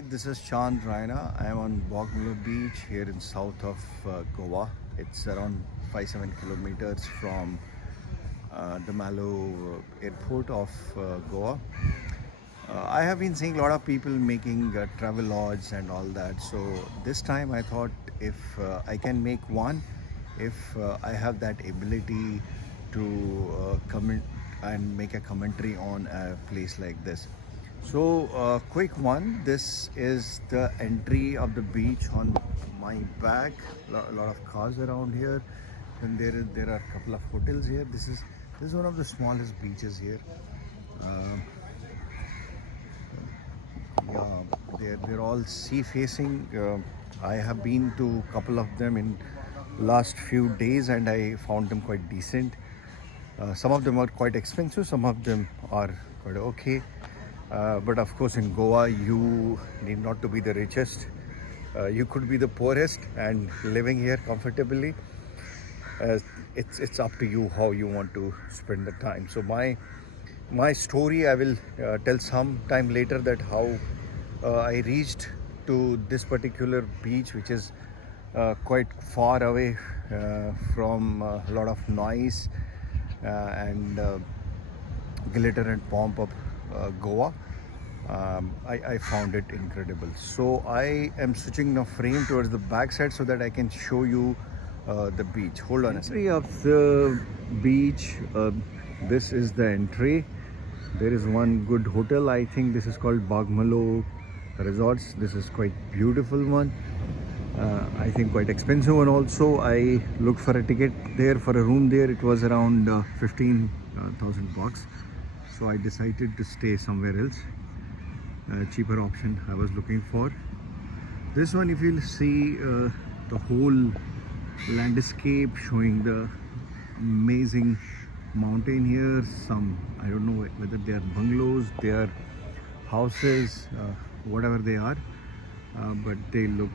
Hi, this is Chand Raina. I am on Bogmalo beach here in south of Goa. It's around 5-7 kilometers from the Malo airport of Goa. I have been seeing a lot of people making travel lodge and all that. So this time I thought if I can make one, if I have that ability to comment and make a commentary on a place like this. So quick one, this is the entry of the beach on my back. A lot of cars around here. And there are a couple of hotels here. This is one of the smallest beaches here. Uh, yeah, they're all sea facing. I have been to a couple of them in last few days and I found them quite decent. Some of them are quite expensive, some of them are quite okay. But of course, in Goa, you need not to be the richest. You could be the poorest and living here comfortably. It's up to you how you want to spend the time. So my story I will tell some time later that how I reached to this particular beach, which is quite far away from a lot of noise and glitter and pomp of Goa. I found it incredible. So I am switching the frame towards the back side so that I can show you the beach. Hold on a second. Entry of the beach. This is the entry. There is one good hotel. I think this is called Bogmalo Resorts. This is quite beautiful one. I think quite expensive one also. I looked for a ticket there for a room there. It was around 15,000 bucks. So I decided to stay somewhere else. Cheaper option I was looking for. This one, if you'll see the whole landscape showing the amazing mountain here. Some, I don't know whether they are bungalows, they are houses, whatever they are, but they look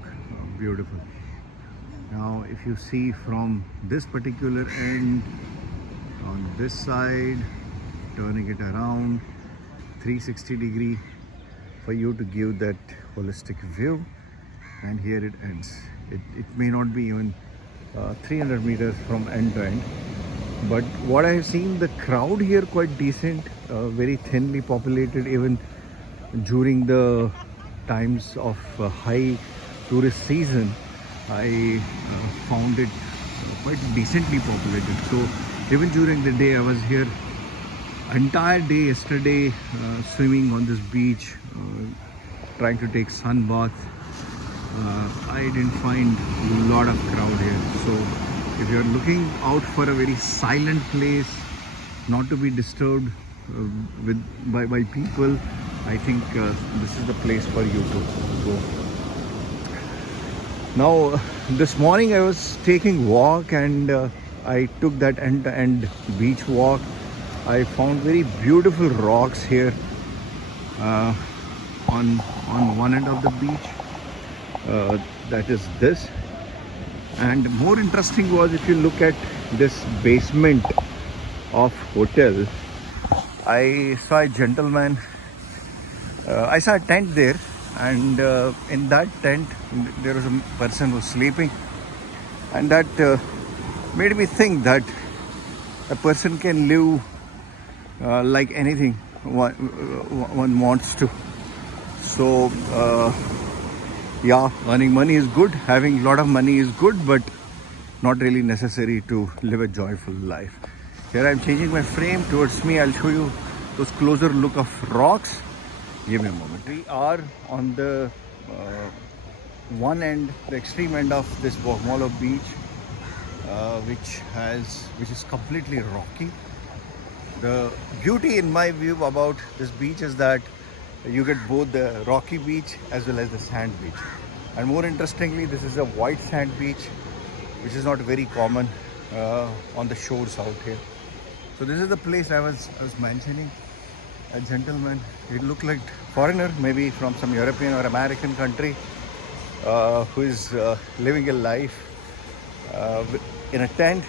beautiful. Now if you see from this particular end, on this side, turning it around 360-degree for you to give that holistic view, and here it ends. It may not be even 300 meters from end to end, but what I have seen, the crowd here quite decent, very thinly populated. Even during the times of high tourist season, I found it quite decently populated. So even during the day, I was here entire day yesterday, swimming on this beach, trying to take sun bath. I didn't find a lot of crowd here. So if you're looking out for a very silent place, not to be disturbed by people, I think this is the place for you to go. Now this morning I was taking walk and I took that end-to-end beach walk. I found very beautiful rocks here on one end of the beach. That is this. And more interesting was, if you look at this basement of hotel, I saw a gentleman. I saw a tent there, and in that tent there was a person who was sleeping, and that made me think that a person can live like anything one wants to. So yeah, earning money is good, having a lot of money is good, but not really necessary to live a joyful life. Here I'm changing my frame towards me. I'll show you those closer look of rocks. Give me a moment. We are on the one end, the extreme end of this Bogmalo beach, which is completely rocky. The beauty in my view about this beach is that you get both the rocky beach as well as the sand beach. And more interestingly, this is a white sand beach, which is not very common on the shores out here. So this is the place I was mentioning. A gentleman, he looked like foreigner, maybe from some European or American country, who is living a life in a tent,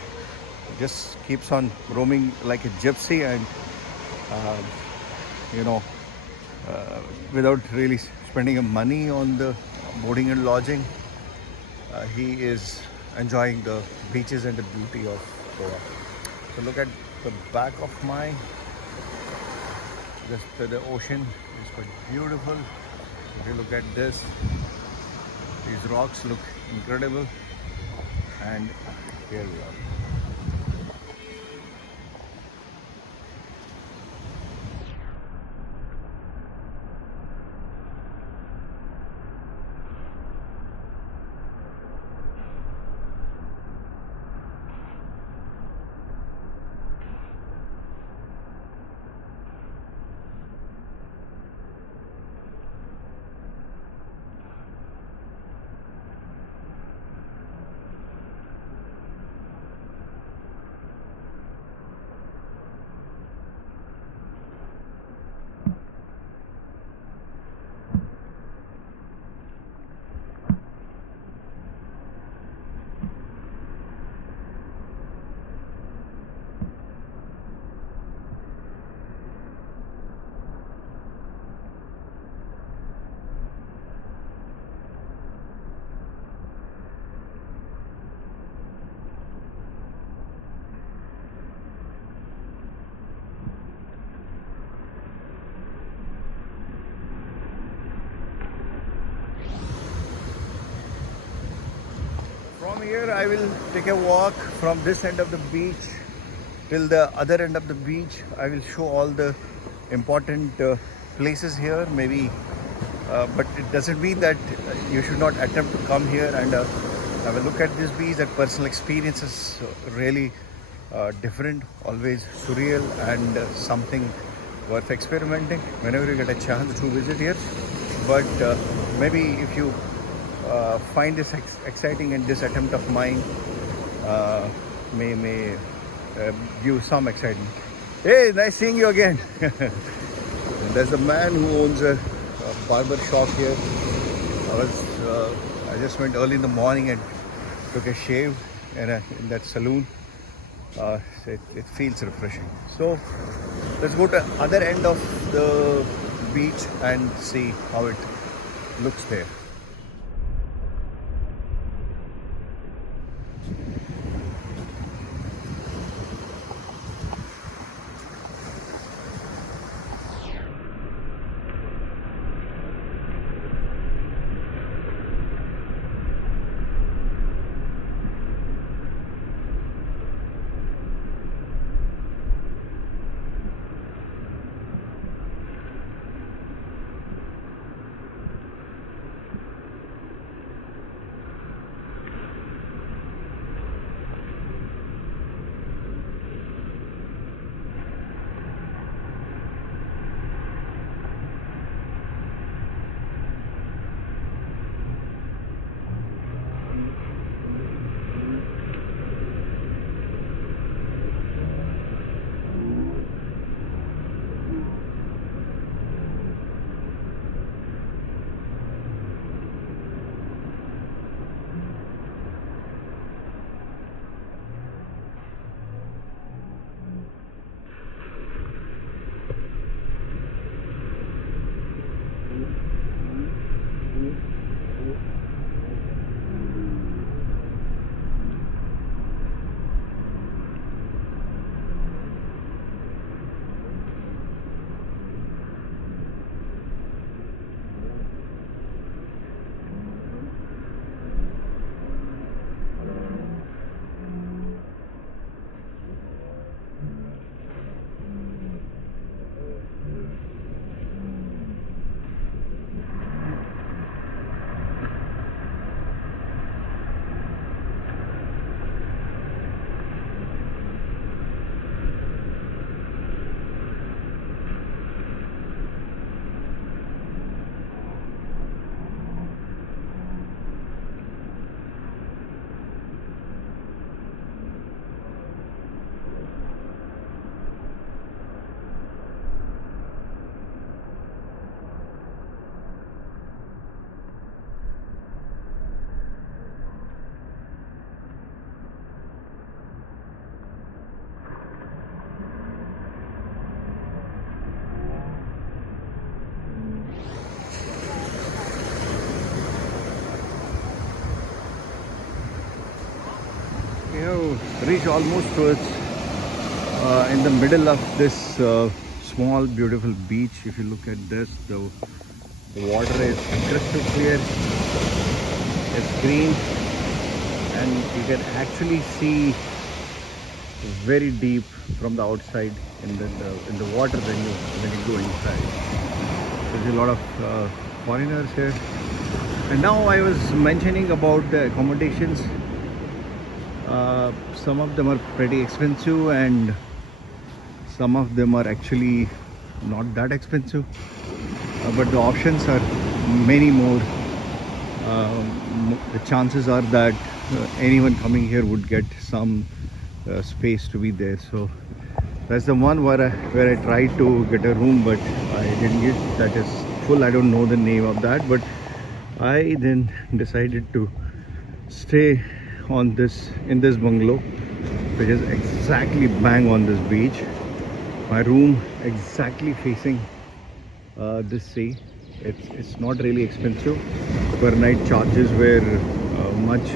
just keeps on roaming like a gypsy, and without really spending money on the boarding and lodging. He is enjoying the beaches and the beauty of Goa. So look at the back of my, the ocean is quite beautiful. If you look at this, these rocks look incredible, and here we are. From here, I will take a walk from this end of the beach till the other end of the beach. I will show all the important places here, maybe, but it doesn't mean that you should not attempt to come here and have a look at this beach. That personal experience is really different, always surreal, and something worth experimenting whenever you get a chance to visit here. But maybe if you find this exciting, and this attempt of mine may give some excitement. Hey, nice seeing you again. There's a man who owns a barber shop here. I just went early in the morning and took a shave in that saloon. It feels refreshing. So let's go to the other end of the beach and see how it looks there. We have reached almost towards in the middle of this small beautiful beach. If you look at this, the water is crystal clear, it's green, and you can actually see very deep from the outside in the water when you go inside. There's a lot of foreigners here. And now I was mentioning about the accommodations. Some of them are pretty expensive and some of them are actually not that expensive, but the options are many more. The chances are that anyone coming here would get some space to be there. So that's the one where I tried to get a room, but I didn't get. That is full. I don't know the name of that, but I then decided to stay on this in this bungalow, which is exactly bang on this beach. My room exactly facing this sea. It's not really expensive. Per night charges were much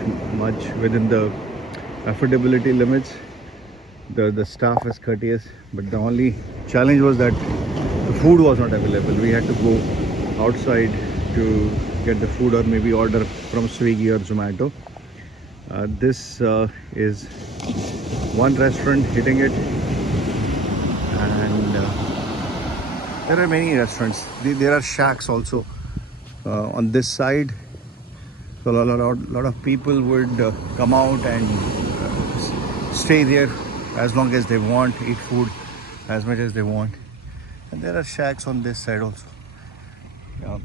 within the affordability limits. The staff is courteous, but the only challenge was that the food was not available. We had to go outside to get the food, or maybe order from Swiggy or Zomato. This is one restaurant hitting it, and there are many restaurants. There are shacks also on this side. So a lot of people would come out and stay there as long as they want, eat food as much as they want. And there are shacks on this side also. Yeah.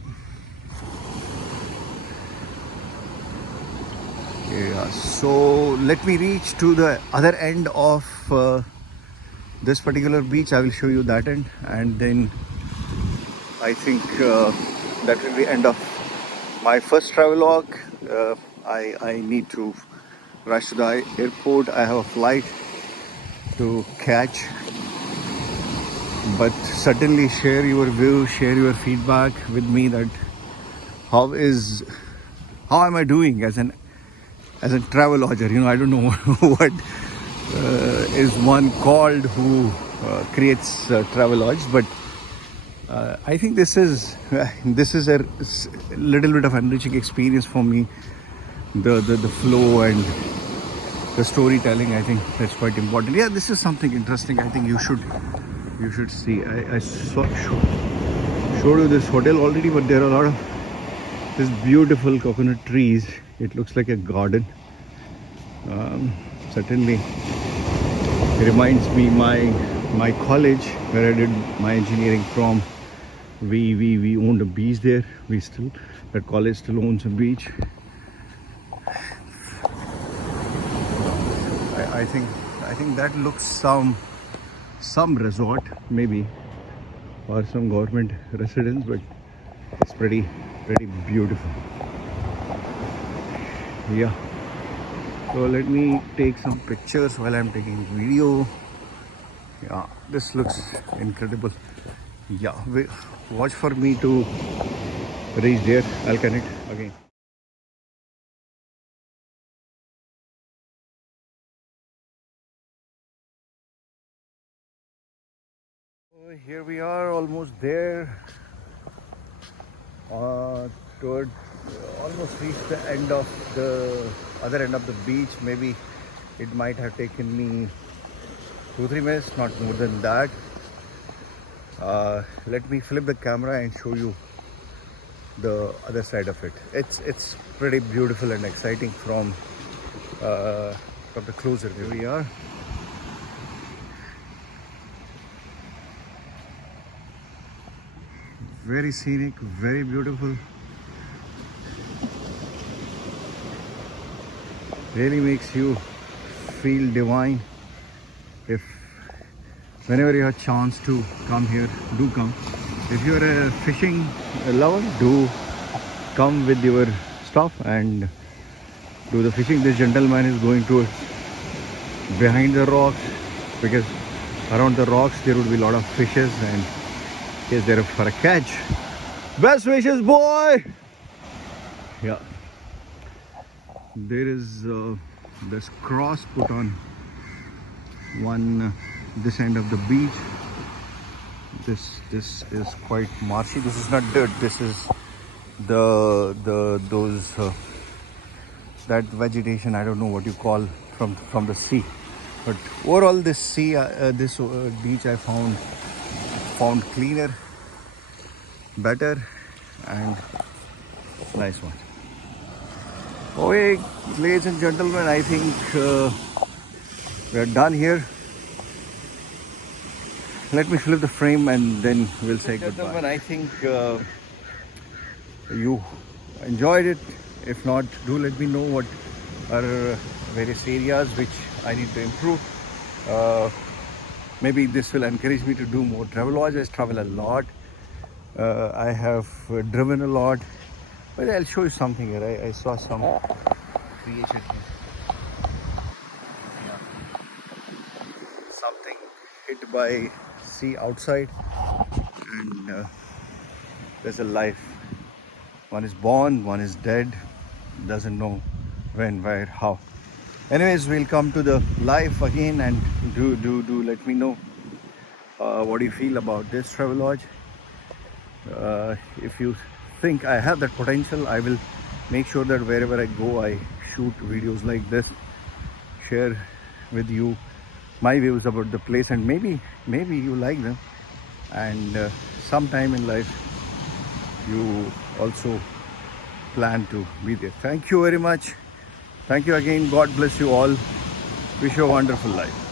Yeah, so let me reach to the other end of this particular beach. I will show you that end, and then I think that will be end of my first travel log. I need to rush to the airport. I have a flight to catch, but certainly share your view, share your feedback with me, that how am I doing as a travel lodger. I don't know what is one called who creates travel lodge, but I think this is a little bit of enriching experience for me. The flow and the storytelling, I think that's quite important. Yeah, this is something interesting. I think you should see. I showed you this hotel already, but there are a lot of these beautiful coconut trees. It looks like a garden. Certainly reminds me my college where I did my engineering from. We owned a beach there. That college still owns a beach. I think that looks some resort maybe, or some government residence, but it's pretty beautiful. Yeah. So let me take some pictures while I'm taking video. Yeah, this looks incredible. Yeah, watch for me to reach there. I'll connect again. So here we are, almost there. Toward almost reached the end of the other end of the beach. Maybe it might have taken me 2-3 minutes, not more than that. Let me flip the camera and show you the other side of it. It's pretty beautiful and exciting from the closer view. Here we are. Very scenic, very beautiful. Really makes you feel divine. Whenever you have a chance to come here, do come. If you're a fishing lover, do come with your stuff and do the fishing. This gentleman is going to behind the rocks, because around the rocks there would be a lot of fishes, and he's there for a catch. Best wishes, boy. Yeah, there is this cross put on one this end of the beach. This is quite marshy. This is not dirt. This is those that vegetation. I don't know what you call from the sea. But overall, this sea, this beach I found cleaner, better, and nice one. Okay, ladies and gentlemen, I think we're done here. Let me flip the frame and then we'll say goodbye. Gentlemen, I think you enjoyed it. If not, do let me know what are various areas which I need to improve. Maybe this will encourage me to do more travel. I travel a lot. I have driven a lot. But I'll show you something here. I saw some creation here. Something hit by sea outside, and there's a life. One is born, one is dead. Doesn't know when, where, how. Anyways, we'll come to the life again, and do let me know what do you feel about this Travelodge. If you think I have that potential, I will make sure that wherever I go, I shoot videos like this, share with you my views about the place, and maybe you like them, and sometime in life you also plan to be there. Thank you very much. Thank you again. God bless you all. Wish you a wonderful life.